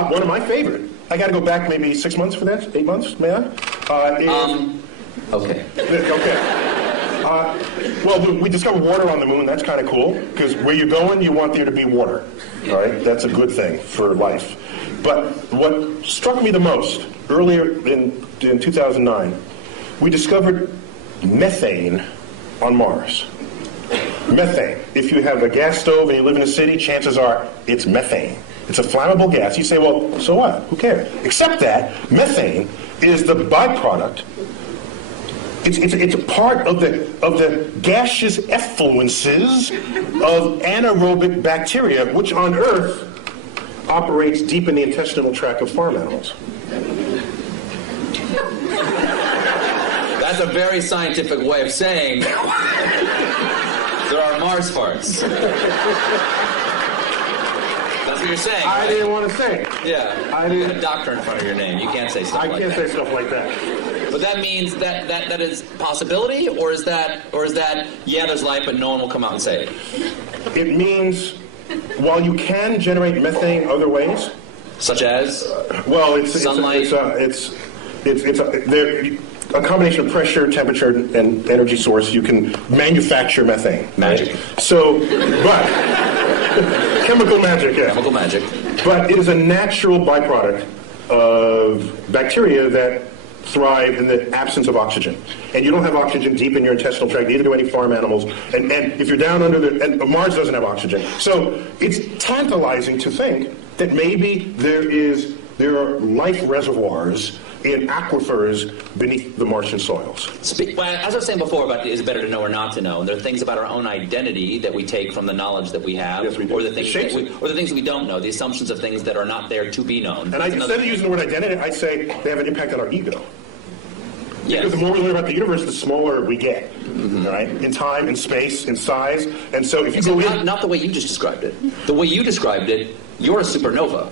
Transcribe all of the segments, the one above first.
One of my favorite. I got to go back maybe 6 months for that. 8 months, may I? Okay. Well, we discovered water on the moon. That's kind of cool, because where you're going, you want there to be water. All right? That's a good thing for life. But what struck me the most, earlier in 2009, we discovered methane on Mars. Methane. If you have a gas stove and you live in a city, chances are it's methane. It's a flammable gas. You say, well, so what? Who cares? Except that methane is the byproduct. It's a part of the gaseous effluences of anaerobic bacteria, which on Earth operates deep in the intestinal tract of farm animals. That's a very scientific way of saying there are Mars farts. That's what you're saying. I right? didn't want to say it. Yeah. You got a doctor in front of your name. You can't say stuff like that. I can't say stuff like that. But that means that is possibility, or is that yeah, there's life, but no one will come out and say it? It means while you can generate methane other ways, such as well, it's sunlight. It's a combination of pressure, temperature, and energy source. You can manufacture methane. Magic. Right? So, but chemical magic. Yeah. Chemical magic. But it is a natural byproduct of bacteria that thrive in the absence of oxygen. And you don't have oxygen deep in your intestinal tract, neither do any farm animals. And if you're down under and Mars doesn't have oxygen. So it's tantalizing to think that maybe there are life reservoirs in aquifers beneath the Martian soils. Well, as I was saying before about is it better to know or not to know, and there are things about our own identity that we take from the knowledge that we have, yes, we do. or the things that we don't know, the assumptions of things that are not there to be known. And instead of using the word identity, I say they have an impact on our ego. Yes. Because the more we learn about the universe, the smaller we get, all right? In time, in space, in size. And so if you go in... Not the way you just described it. The way you described it, you're a supernova.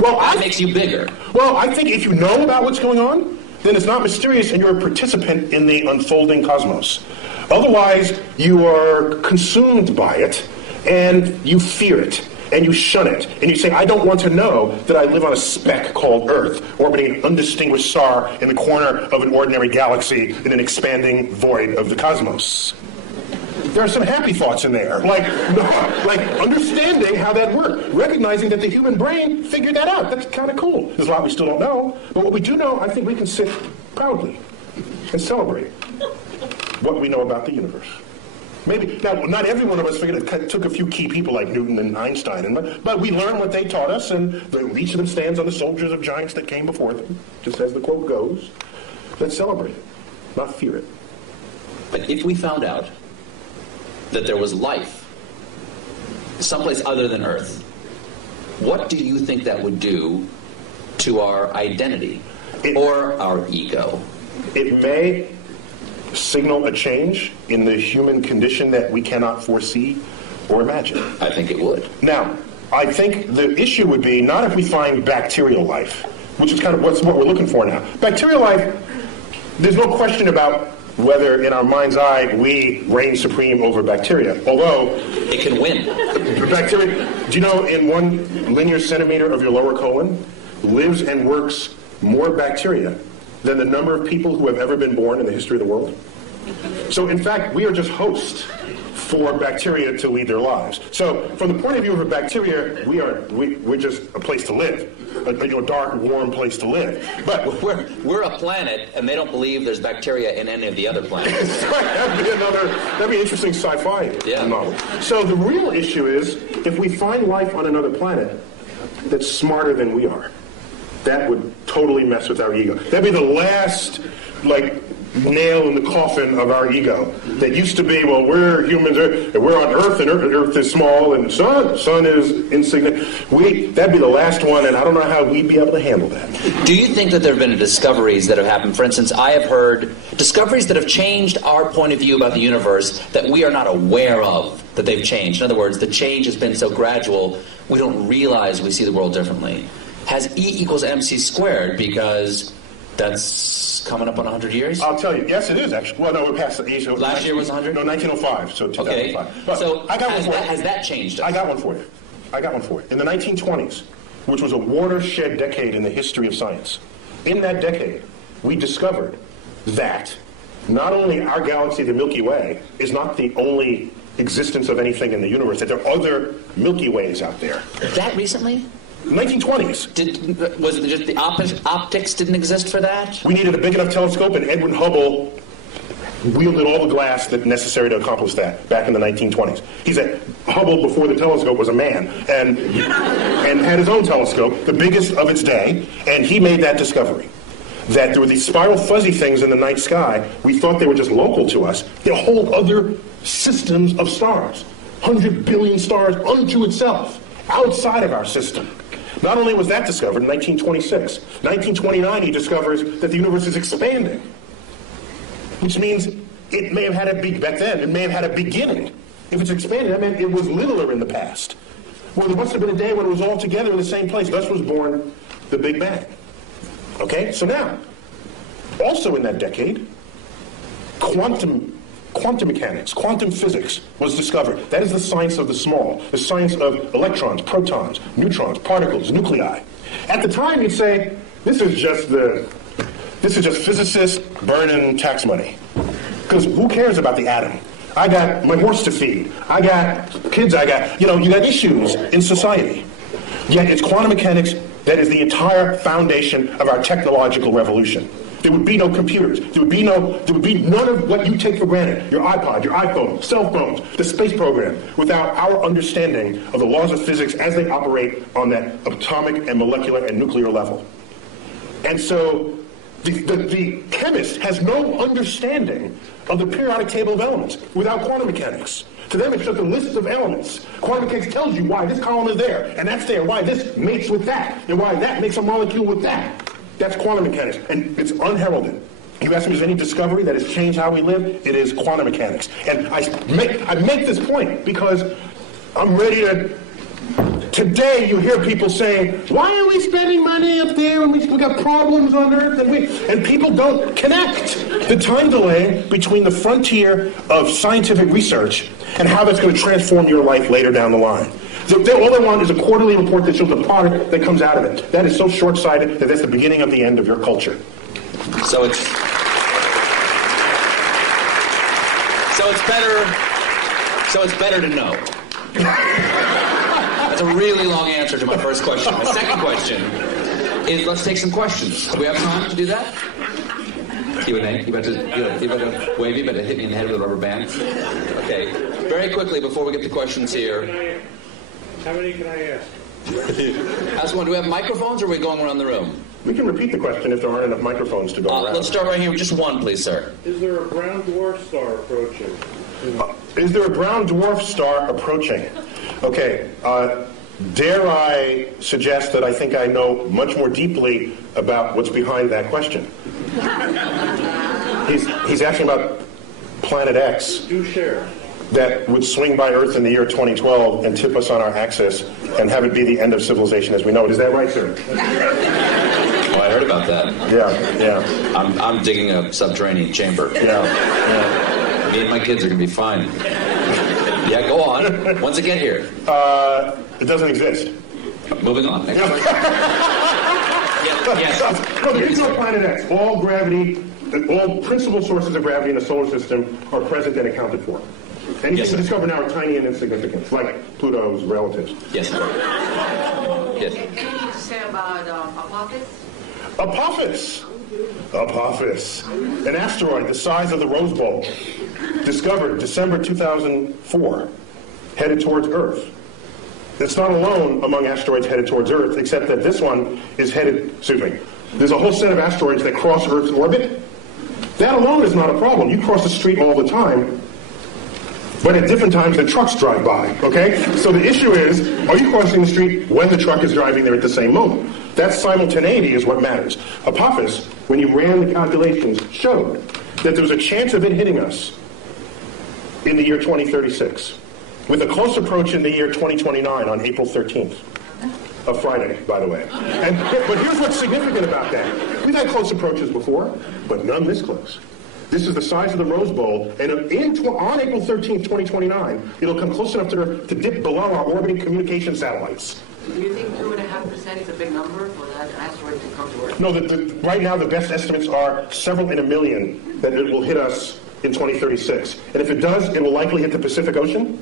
Well, that makes you bigger. Well, I think if you know about what's going on, then it's not mysterious and you're a participant in the unfolding cosmos. Otherwise, you are consumed by it and you fear it. And you shun it, and you say, I don't want to know that I live on a speck called Earth, orbiting an undistinguished star in the corner of an ordinary galaxy in an expanding void of the cosmos. There are some happy thoughts in there, like understanding how that works, recognizing that the human brain figured that out. That's kind of cool. There's a lot we still don't know, but what we do know, I think we can sit proudly and celebrate what we know about the universe. Maybe now, not every one of us figured it. Took a few key people like Newton and Einstein, but we learned what they taught us, and each of them stands on the shoulders of giants that came before them, just as the quote goes. Let's celebrate it, not fear it. But if we found out that there was life someplace other than Earth, what do you think that would do to our identity or our ego? It may signal a change in the human condition that we cannot foresee or imagine. I think it would. Now, I think the issue would be not if we find bacterial life, which is kind of what we're looking for now. Bacterial life, there's no question about whether in our mind's eye we reign supreme over bacteria, although it can win. Bacteria, do you know in 1 linear centimeter of your lower colon lives and works more bacteria than the number of people who have ever been born in the history of the world? So in fact, we are just hosts for bacteria to lead their lives. So from the point of view of a bacteria, we're just a place to live, a dark, warm place to live. But we're a planet, and they don't believe there's bacteria in any of the other planets. That'd be an interesting sci-fi novel. So the real issue is, if we find life on another planet that's smarter than we are, that would totally mess with our ego. That'd be the last, nail in the coffin of our ego. That used to be, well, we're humans, and we're on Earth, and Earth is small, and sun is insignificant. That'd be the last one, and I don't know how we'd be able to handle that. Do you think that there have been discoveries that have happened? For instance, I have heard discoveries that have changed our point of view about the universe that we are not aware of, that they've changed. In other words, the change has been so gradual, we don't realize we see the world differently. Has E equals MC squared, because that's coming up on 100 years? I'll tell you. Yes, it is, actually. Well, no, we're past the age. Last year was 100? No, 1905, so 2005. Okay. But so I got one for you. Has that changed? I got one for you. In the 1920s, which was a watershed decade in the history of science. In that decade, we discovered that not only our galaxy, the Milky Way, is not the only existence of anything in the universe, that there are other Milky Ways out there. That recently? 1920s. Was it just the optics didn't exist for that? We needed a big enough telescope, and Edwin Hubble wielded all the glass that necessary to accomplish that back in the 1920s. He said Hubble, before the telescope, was a man and had his own telescope, the biggest of its day, and he made that discovery. That there were these spiral fuzzy things in the night sky. We thought they were just local to us. They're whole other systems of stars. 100 billion stars unto itself, outside of our system. Not only was that discovered in 1926, 1929 he discovers that the universe is expanding. Which means it may have had back then, it may have had a beginning. If it's expanding, that meant it was littler in the past. Well, there must have been a day when it was all together in the same place. Thus was born the Big Bang. Okay, so now, also in that decade, quantum mechanics, quantum physics was discovered. That is the science of the small, the science of electrons, protons, neutrons, particles, nuclei. At the time, you'd say, this is just physicists burning tax money. Because who cares about the atom? I got my horse to feed. I got kids, you got issues in society. Yet it's quantum mechanics that is the entire foundation of our technological revolution. There would be no computers. There would be none of what you take for granted. Your iPod, your iPhone, cell phones, the space program, without our understanding of the laws of physics as they operate on that atomic and molecular and nuclear level. And so the chemist has no understanding of the periodic table of elements without quantum mechanics. To them, it's just a list of elements. Quantum mechanics tells you why this column is there, and that's there, why this mates with that, and why that makes a molecule with that. That's quantum mechanics, and it's unheralded. You ask me, is there any discovery that has changed how we live? It is quantum mechanics. And I make this point because I'm ready to... Today, you hear people saying, why are we spending money up there when we got problems on Earth? And people don't connect the time delay between the frontier of scientific research and how that's going to transform your life later down the line. All they want is a quarterly report that shows the product that comes out of it. That is so short-sighted that that's the beginning of the end of your culture. So it's better to know. That's a really long answer to my first question. My second question is, let's take some questions. Do we have time to do that? Q&A? You better wave, you better hit me in the head with a rubber band. Okay. Very quickly, before we get to questions here. How many can I ask? Ask one. Do we have microphones, or are we going around the room? We can repeat the question if there aren't enough microphones to go around. Let's start right here with just one, please, sir. Is there a brown dwarf star approaching? Is there a brown dwarf star approaching? Okay. Dare I suggest that I think I know much more deeply about what's behind that question? He's asking about Planet X. Do share. That would swing by Earth in the year 2012 and tip us on our axis and have it be the end of civilization as we know it. Is that right, sir? Oh, I heard about that. Yeah. I'm digging a subterranean chamber. Yeah. Me and my kids are going to be fine. Yeah, go on. Once again here. It doesn't exist. Moving on. Next question. Yes. No, there is no Planet X. All gravity, all principal sources of gravity in the solar system are present and accounted for. Anything we discover now are tiny and insignificant, like Pluto's relatives. Yes. Yes. Anything you say about Apophis. An asteroid the size of the Rose Bowl. Discovered December 2004. Headed towards Earth. It's not alone among asteroids headed towards Earth, except that this one is headed... There's a whole set of asteroids that cross Earth's orbit. That alone is not a problem. You cross the street all the time, but at different times the trucks drive by, okay? So the issue is, are you crossing the street when the truck is driving there at the same moment? That simultaneity is what matters. Apophis, when you ran the calculations, showed that there was a chance of it hitting us in the year 2036, with a close approach in the year 2029 on April 13th. A Friday, by the way. But here's what's significant about that. We've had close approaches before, but none this close. This is the size of the Rose Bowl, and on April 13th, 2029, it'll come close enough to Earth to dip below our orbiting communication satellites. Do you think 2.5% is a big number for that asteroid to come to Earth? No, right now the best estimates are several in a million that it will hit us in 2036. And if it does, it will likely hit the Pacific Ocean,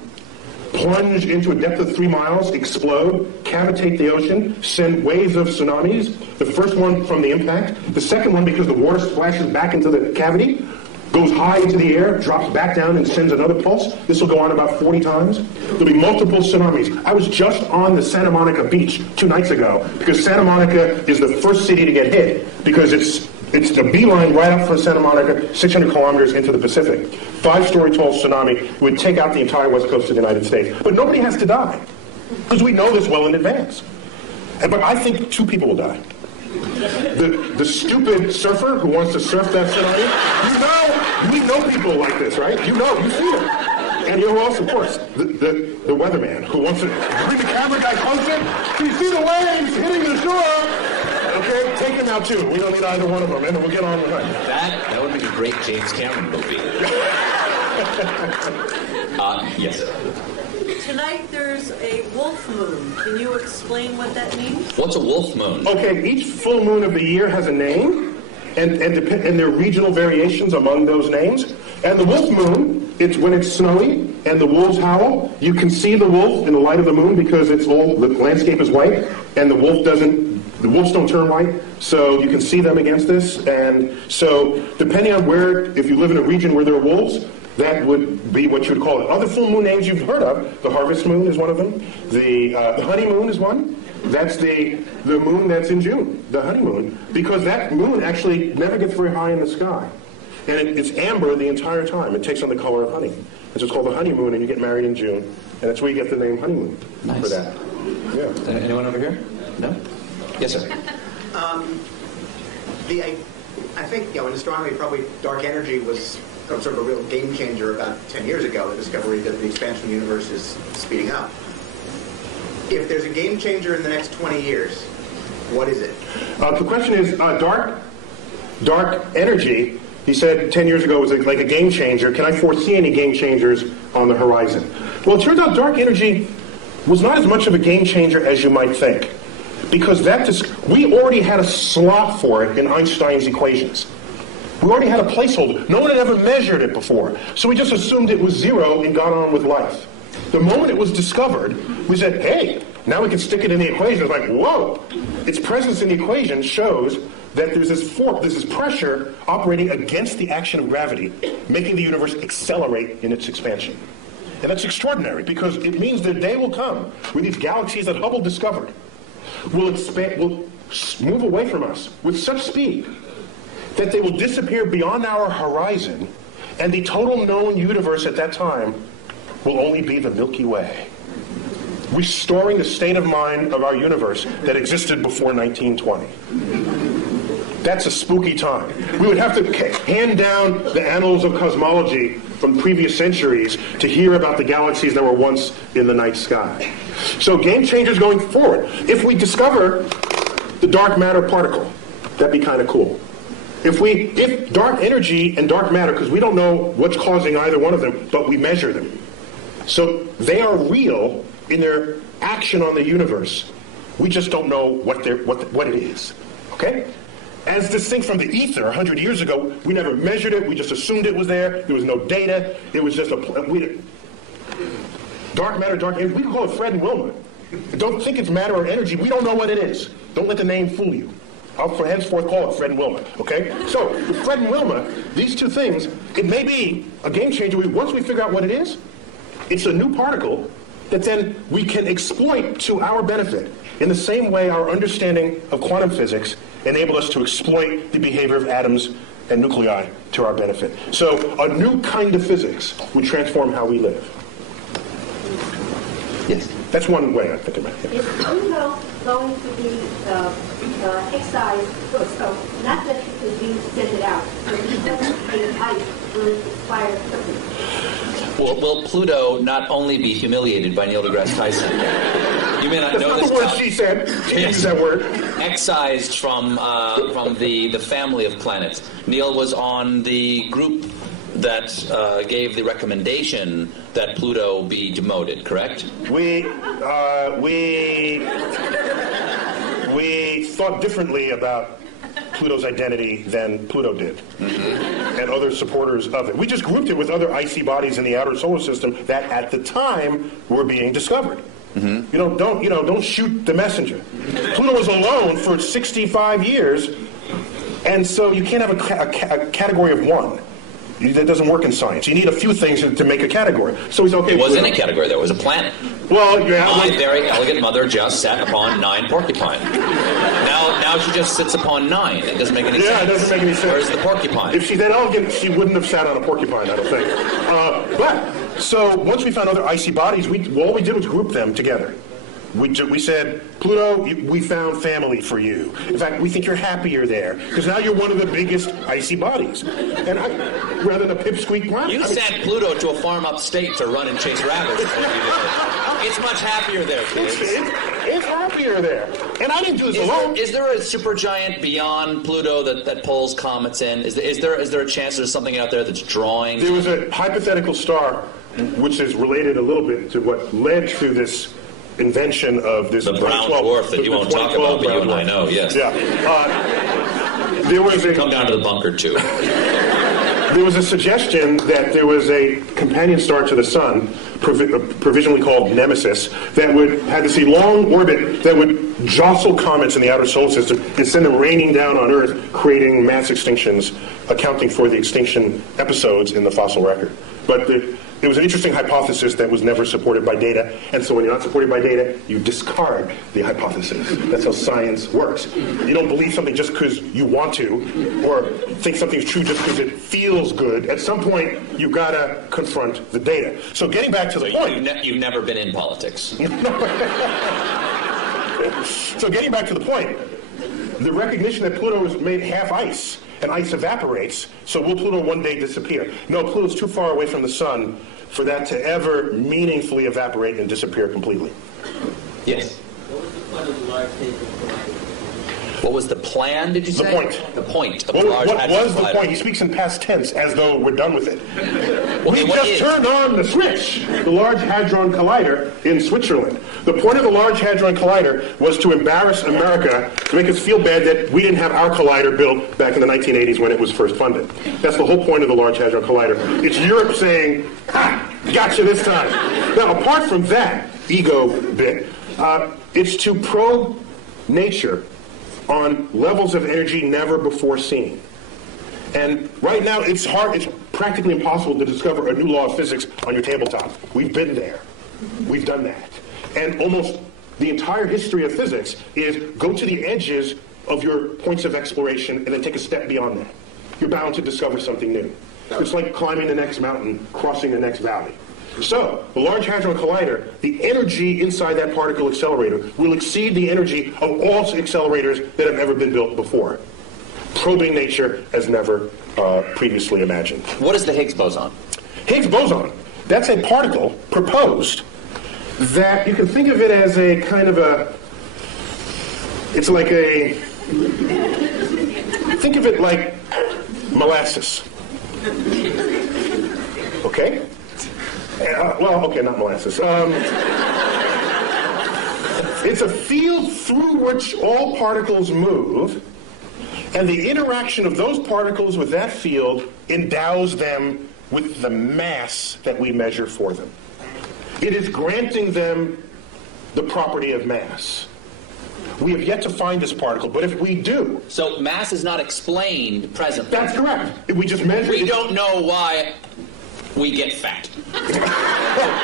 plunge into a depth of 3 miles, explode, cavitate the ocean, send waves of tsunamis. The first one from the impact. The second one, because the water splashes back into the cavity, goes high into the air, drops back down, and sends another pulse. This will go on about 40 times. There'll be multiple tsunamis. I was just on the Santa Monica beach 2 nights ago, because Santa Monica is the first city to get hit, because it's the beeline right up from Santa Monica, 600 kilometers into the Pacific. 5-story tall tsunami would take out the entire west coast of the United States. But nobody has to die, because we know this well in advance. But I think 2 people will die. The stupid surfer who wants to surf that tsunami, we know people like this, right? You see them. And you know who else, of course? The weatherman who wants to bring the camera guy closer. Can you see the waves hitting the shore? Okay, take him out too. We don't need either one of them, and then we'll get on with it. That would make a great James Cameron movie. Yes. Tonight there's a wolf moon. Can you explain what that means? What's a wolf moon? Okay, each full moon of the year has a name, and there are regional variations among those names. And the wolf moon, it's when it's snowy and the wolves howl. You can see the wolf in the light of the moon because the landscape is white, and the wolves don't turn white, so you can see them against this. And so, depending on if you live in a region where there are wolves, that would be what you would call it. Other full moon names you've heard of, the harvest moon is one of them. The honeymoon is one. That's the moon that's in June, the honeymoon, because that moon actually never gets very high in the sky. And it's amber the entire time. It takes on the color of honey. And so it's called the honeymoon, and you get married in June. And that's where you get the name honeymoon for that. Yeah. Anyone over here? No? Yes, sir. I think, in astronomy, probably dark energy was sort of a real game changer about 10 years ago, the discovery that the expansion of the universe is speeding up. If there's a game changer in the next 20 years, what is it? The question is, dark energy, he said 10 years ago was like a game changer. Can I foresee any game changers on the horizon? Well, it turns out dark energy was not as much of a game changer as you might think, because we already had a slot for it in Einstein's equations. We already had a placeholder. No one had ever measured it before. So we just assumed it was zero and got on with life. The moment it was discovered, we said, hey, now we can stick it in the equation. It's like, whoa. Its presence in the equation shows that there's this pressure operating against the action of gravity, making the universe accelerate in its expansion. And that's extraordinary, because it means the day will come where these galaxies that Hubble discovered will move away from us with such speed that they will disappear beyond our horizon, and the total known universe at that time will only be the Milky Way, restoring the state of mind of our universe that existed before 1920. That's a spooky time. We would have to hand down the annals of cosmology from previous centuries to hear about the galaxies that were once in the night sky. So game changers going forward. If we discover the dark matter particle, that'd be kind of cool. If dark energy and dark matter, because we don't know what's causing either one of them, but we measure them. So they are real in their action on the universe. We just don't know what it is. Okay? As distinct from the ether 100 years ago, we never measured it, we just assumed it was there, there was no data, it was just dark matter, dark energy, we can call it Fred and Wilma. Don't think it's matter or energy, we don't know what it is. Don't let the name fool you. I'll henceforth call it Fred and Wilma, okay? So, with Fred and Wilma, these two things, it may be a game changer. Once we figure out what it is, it's a new particle that then we can exploit to our benefit. In the same way our understanding of quantum physics enabled us to exploit the behavior of atoms and nuclei to our benefit. So, a new kind of physics would transform how we live. Yes? That's one way I think about it. Is Pluto going to be excised first? So not that it could be sent it out, but because the ice will expire quickly. Will Pluto not only be humiliated by Neil deGrasse Tyson? You may not That's know not this. the word she said. She used that word. Excised from the family of planets. Neil was on the group that gave the recommendation that Pluto be demoted, correct? We thought differently about Pluto's identity than Pluto did, and other supporters of it. We just grouped it with other icy bodies in the outer solar system that, at the time, were being discovered. Don't shoot the messenger. Pluto was alone for 65 years, and so you can't have a category of one. That doesn't work in science. You need a few things to make a category. So we said, okay. It wasn't a category, though. It was a planet. Well, yeah. My very elegant mother just sat upon 9 porcupine. Now she just sits upon 9. It doesn't make any sense. Yeah, it doesn't make any sense. Where's the porcupine? If she's that elegant, she wouldn't have sat on a porcupine, I don't think. But, so once we found other icy bodies, all we did was group them together. We said, Pluto, we found family for you. In fact, we think you're happier there, because now you're one of the biggest icy bodies. And rather than a pipsqueak planet. You sent Pluto to a farm upstate to run and chase rabbits. It's much happier there, kids. It's happier there. And I didn't do this alone. Is there a supergiant beyond Pluto that pulls comets in? Is there a chance there's something out there that's drawing? There was a hypothetical star, which is related a little bit to what led to this invention of this... The brown dwarf that you won't talk about, but you and I know, yes. Yeah. There was Come down to the bunker, too. There was a suggestion that there was a companion star to the Sun, provisionally called Nemesis, that had this long orbit that would jostle comets in the outer solar system and send them raining down on Earth, creating mass extinctions, accounting for the extinction episodes in the fossil record. But it was an interesting hypothesis that was never supported by data, and so when you're not supported by data, you discard the hypothesis. That's how science works. You don't believe something just because you want to, or think something's true just because it feels good. At some point, you've got to confront the data. So getting back to the point... You've never been in politics. So getting back to the point, the recognition that Pluto is made half ice, and ice evaporates, so will Pluto one day disappear? No, Pluto's too far away from the Sun for that to ever meaningfully evaporate and disappear completely. Yes? What was the point of the Large Hadron Collider? What was the plan, did you say? The point. The point of the What Large Hadron was the Collider. point? He speaks in past tense as though we're done with it. Okay, We just turned on the switch, the Large Hadron Collider in Switzerland. The point of the Large Hadron Collider was to embarrass America, to make us feel bad that we didn't have our collider built back in the 1980s when it was first funded. That's the whole point of the Large Hadron Collider. It's Europe saying, ha, gotcha this time. Now, apart from that ego bit, it's to probe nature on levels of energy never before seen. And right now, it's practically impossible to discover a new law of physics on your tabletop. We've been there. We've done that. And almost the entire history of physics is go to the edges of your points of exploration and then take a step beyond that. You're bound to discover something new. It's like climbing the next mountain, crossing the next valley. So, the Large Hadron Collider, the energy inside that particle accelerator will exceed the energy of all accelerators that have ever been built before. Probing nature as never previously imagined. What is the Higgs boson? Higgs boson, that's a particle proposed that you can think of it as a kind of it's like think of it like molasses. Okay? Okay, not molasses. It's a field through which all particles move, and the interaction of those particles with that field endows them with the mass that we measure for them. It is granting them the property of mass. We have yet to find this particle, but if we do... So mass is not explained presently. That's correct. We just measure... We don't know why we get fat.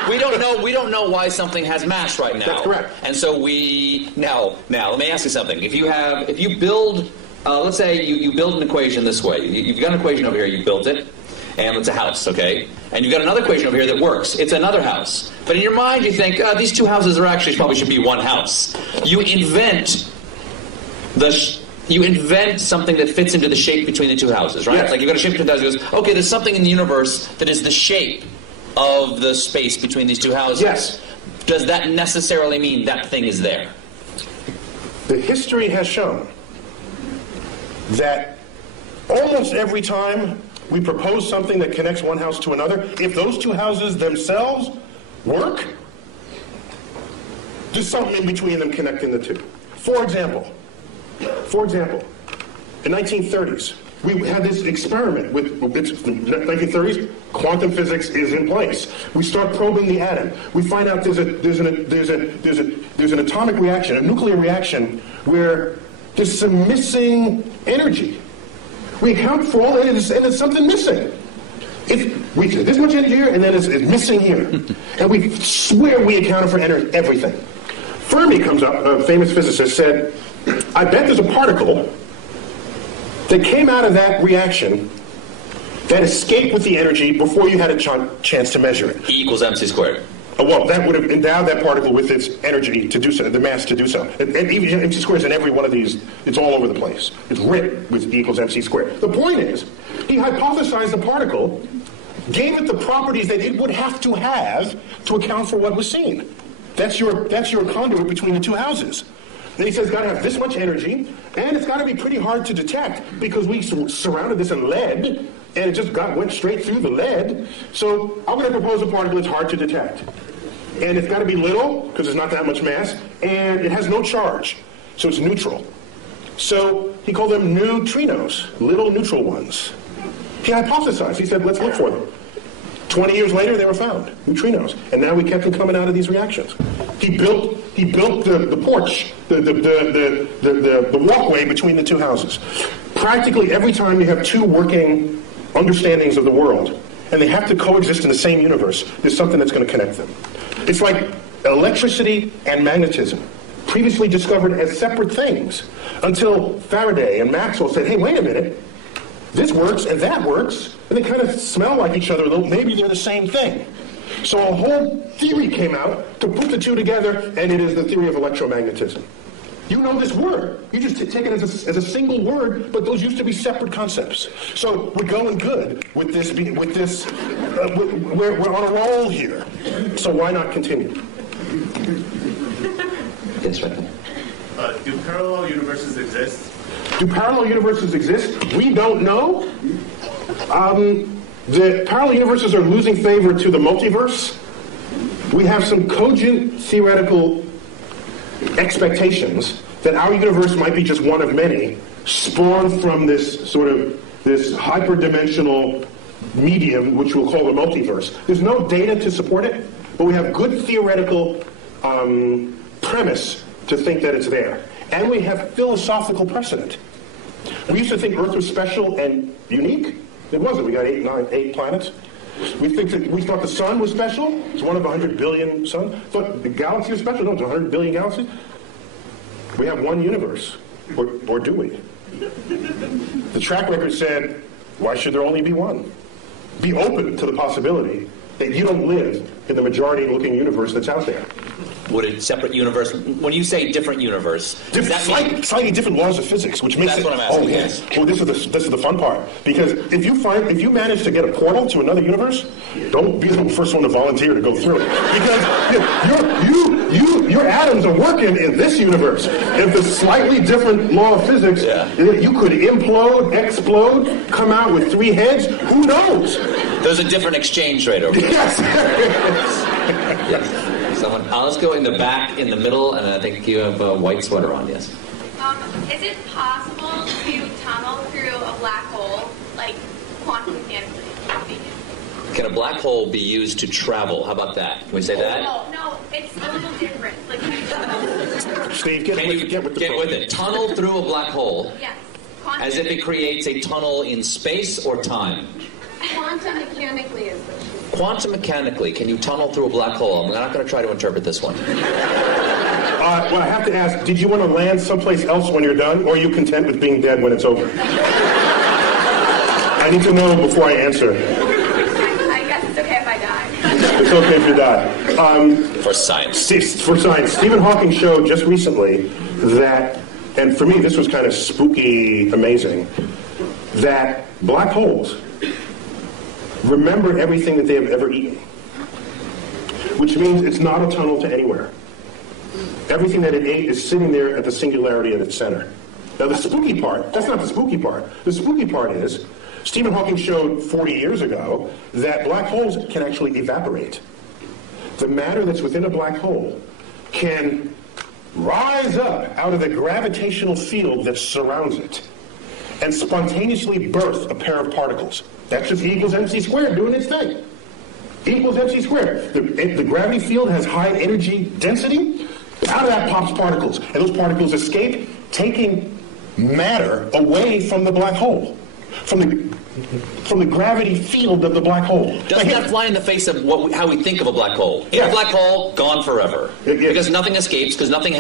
we don't know why something has mass right now. That's correct. And so now let me ask you something. If you build let's say you build an equation this way. You've got an equation over here, you built it, and it's a house, okay? And you've got another equation over here that works. It's another house. But in your mind you think, these two houses probably should be one house. You invent something that fits into the shape between the two houses, right? Yes. Like you've got a shape between the two houses. Okay, there's something in the universe that is the shape of the space between these two houses. Yes. Does that necessarily mean that thing is there? The history has shown that almost every time We propose something that connects one house to another. If those two houses themselves work, there's something in between them connecting the two. For example, in 1930s, we had this experiment with 1930s. Quantum physics is in place. We start probing the atom. We find out there's an atomic reaction, a nuclear reaction, where there's some missing energy. We account for all this, and there's something missing. We say this much energy here, and then it's missing here, and we swear we accounted for everything. Fermi comes up, a famous physicist, said, "I bet there's a particle that came out of that reaction that escaped with the energy before you had a chance to measure it." E equals mc squared. Well, that would have endowed that particle with its energy to do so, the mass to do so. And even mc squared is in every one of these. It's all over the place. It's written with E equals mc squared. The point is, he hypothesized the particle, gave it the properties that it would have to account for what was seen. That's your conduit between the two houses. Then he says it's got to have this much energy, and it's got to be pretty hard to detect because we surrounded this in lead, and it just went straight through the lead. So I'm going to propose a particle that's hard to detect. And it's got to be little, because there's not that much mass, and it has no charge, so it's neutral. So he called them neutrinos, little neutral ones. He hypothesized. He said, let's look for them. 20 years later, they were found, neutrinos, and now we kept them coming out of these reactions. He built the porch, the walkway between the two houses. Practically every time you have two working understandings of the world, and they have to coexist in the same universe, there's something that's going to connect them. It's like electricity and magnetism, previously discovered as separate things, until Faraday and Maxwell said, hey, wait a minute, this works and that works, and they kind of smell like each other a little. Maybe they're the same thing. So a whole theory came out to put the two together, and it is the theory of electromagnetism. You know this word. You just take it as a single word, but those used to be separate concepts. So we're going good with this. We're on a roll here. So why not continue? Yes, right there. Do parallel universes exist? Do parallel universes exist? We don't know. The parallel universes are losing favor to the multiverse. We have some cogent theoretical expectations that our universe might be just one of many, spawned from this hyperdimensional medium, which we'll call the multiverse. There's no data to support it, but we have good theoretical premise to think that it's there. And we have philosophical precedent. We used to think Earth was special and unique. It wasn't. We got 8 planets. We thought the sun was special. It's one of 100 billion suns. Thought the galaxy was special. No, it's 100 billion galaxies. We have one universe. Or do we? The track record said, why should there only be one? Be open to the possibility that you don't live in the majority-looking universe that's out there. Would a separate universe, when you say different universe, slightly different laws of physics, which makes that's it. What I'm asking, oh yes. yes. Well, this is the fun part, because if you manage to get a portal to another universe, don't be the first one to volunteer to go through it, because your atoms are working in this universe. If the slightly different law of physics, you could implode, explode, come out with 3 heads. Who knows? There's a different exchange rate over there. Yes. Yes. Let's go in the back, in the middle, and I think you have a white sweater on, yes. Is it possible to tunnel through a black hole, like quantum mechanically? Can a black hole be used to travel? How about that? Can we say that? No, it's a little different. Like, Steve, get with it. Tunnel through a black hole. Yes. As if it creates a tunnel in space or time. Quantum mechanically is what she said. Quantum mechanically, can you tunnel through a black hole? I'm not going to try to interpret this one. Well, I have to ask, did you want to land someplace else when you're done, or are you content with being dead when it's over? I need to know before I answer. I guess it's okay if I die. It's okay if you die. For science. For science. Stephen Hawking showed just recently that, and for me this was kind of spooky amazing, that black holes remember everything that they have ever eaten, which means it's not a tunnel to anywhere. Everything that it ate is sitting there at the singularity at its center. Now the spooky part, that's not the spooky part. The spooky part is, Stephen Hawking showed 40 years ago that black holes can actually evaporate. The matter that's within a black hole can rise up out of the gravitational field that surrounds it and spontaneously birth a pair of particles. That's just E equals mc squared doing its thing. E equals mc squared. The gravity field has high energy density. Out of that pops particles, and those particles escape, taking matter away from the black hole, from the gravity field of the black hole. Doesn't that fly in the face of how we think of a black hole? In a black hole, gone forever, because nothing escapes, because nothing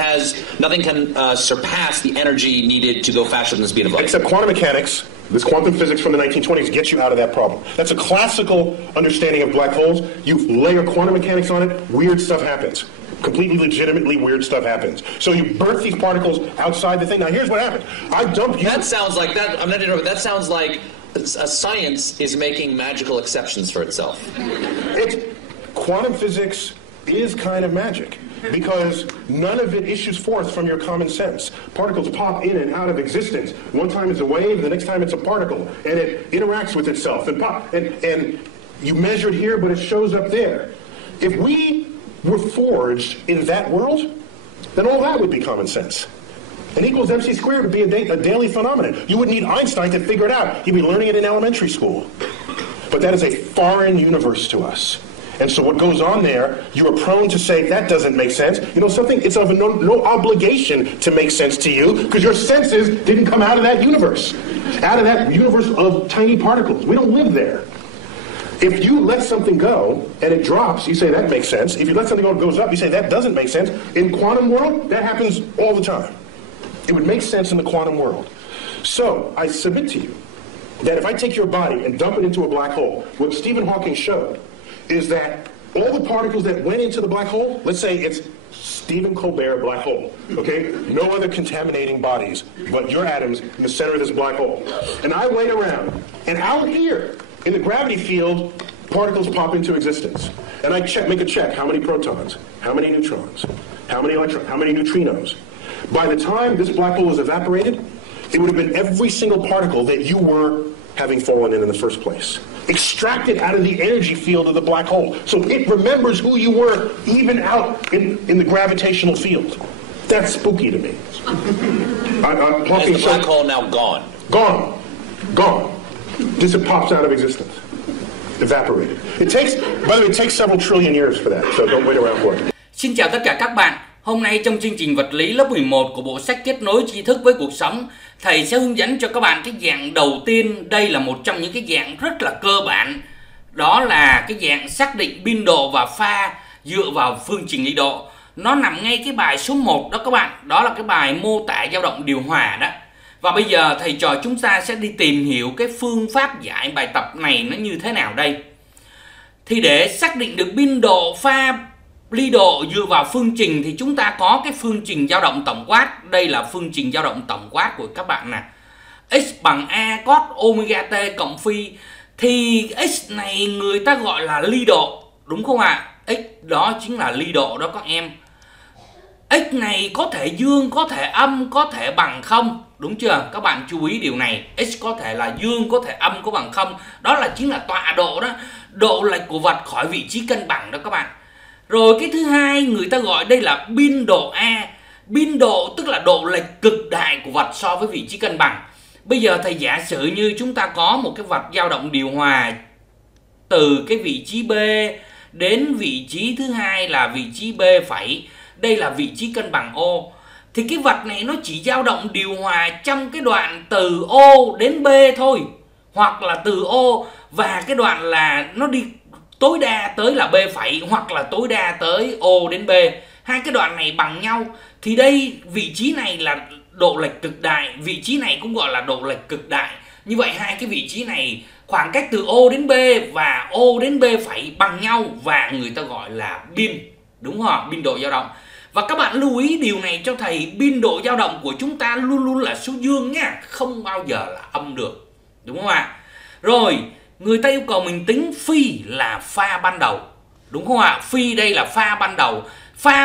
can surpass the energy needed to go faster than the speed of light. Except quantum mechanics. This quantum physics from the 1920s gets you out of that problem. That's a classical understanding of black holes. You layer quantum mechanics on it, weird stuff happens. Completely legitimately weird stuff happens. So you birth these particles outside the thing. Now here's what happened. I dump you. That sounds like that. I'm not interrupting. That sounds like science is making magical exceptions for itself. Quantum physics is kind of magic because none of it issues forth from your common sense. Particles pop in and out of existence. One time it's a wave, the next time it's a particle, and it interacts with itself and pop. And you measure it here, but it shows up there. If we were forged in that world, then all that would be common sense. An equals mc squared would be a daily phenomenon. You wouldn't need Einstein to figure it out. He'd be learning it in elementary school. But that is a foreign universe to us. And so what goes on there, you are prone to say, that doesn't make sense. You know something? It's of no obligation to make sense to you because your senses didn't come out of that universe. Out of that universe of tiny particles. We don't live there. If you let something go and it drops, you say that makes sense. If you let something go and it goes up, you say that doesn't make sense. In quantum world, that happens all the time. It would make sense in the quantum world. So I submit to you that if I take your body and dump it into a black hole, what Stephen Hawking showed is that all the particles that went into the black hole, let's say it's Stephen Colbert black hole, okay? No other contaminating bodies but your atoms in the center of this black hole. And I wait around, and out here, in the gravity field, particles pop into existence. And I make a check. How many protons? How many neutrons? How many electrons? How many neutrinos? By the time this black hole is evaporated, it would have been every single particle that you were having fallen in the first place. Extracted out of the energy field of the black hole. So it remembers who you were even out in the gravitational field. That's spooky to me. Is the black hole now gone? Gone. Gone. Just it pops out of existence. Evaporated. It takes, by the way, it takes several trillion years for that, so don't wait around for it. Xin chào tất cả các bạn. Hôm nay trong chương trình vật lý lớp 11 của bộ sách Kết nối tri thức với cuộc sống, thầy sẽ hướng dẫn cho các bạn cái dạng đầu tiên. Đây là một trong những cái dạng rất là cơ bản. Đó là cái dạng xác định biên độ và pha dựa vào phương trình ly độ. Nó nằm ngay cái bài số 1 đó các bạn. Đó là cái bài mô tả dao động điều hòa đó. Và bây giờ thầy trò chúng ta sẽ đi tìm hiểu cái phương pháp giải bài tập này nó như thế nào đây. Thì để xác định được biên độ pha ly độ dựa vào phương trình thì chúng ta có cái phương trình dao động tổng quát. Đây là phương trình dao động tổng quát của các bạn nè. X bằng A cos omega t cộng phi. Thì X này người ta gọi là ly độ, đúng không ạ? X đó chính là ly độ đó các em. X này có thể dương, có thể âm, có thể bằng không. Đúng chưa? Các bạn chú ý điều này. X có thể là dương, có thể âm, có bằng không. Đó là chính là tọa độ đó. Độ lệch của vật khỏi vị trí cân bằng đó các bạn. Rồi cái thứ hai người ta gọi đây là biên độ A. Biên độ tức là độ lệch cực đại của vật so với vị trí cân bằng. Bây giờ thầy giả sử như chúng ta có một cái vật dao động điều hòa từ cái vị trí B đến vị trí thứ hai là vị trí B phẩy. Đây là vị trí cân bằng O. Thì cái vật này nó chỉ dao động điều hòa trong cái đoạn từ O đến B thôi. Hoặc là từ O và cái đoạn là nó đi tối đa tới là B phẩy hoặc là tối đa tới O đến B. Hai cái đoạn này bằng nhau. Thì đây vị trí này là độ lệch cực đại. Vị trí này cũng gọi là độ lệch cực đại. Như vậy hai cái vị trí này khoảng cách từ O đến B và O đến B phẩy bằng nhau. Và người ta gọi là biên. Đúng không? Biên độ dao động. Và các bạn lưu ý điều này cho thầy. Biên độ dao động của chúng ta luôn luôn là số dương nha. Không bao giờ là âm được. Đúng không ạ? Rồi người ta yêu cầu mình tính phi là pha ban đầu. Đúng không ạ? Phi đây là pha ban đầu. Pha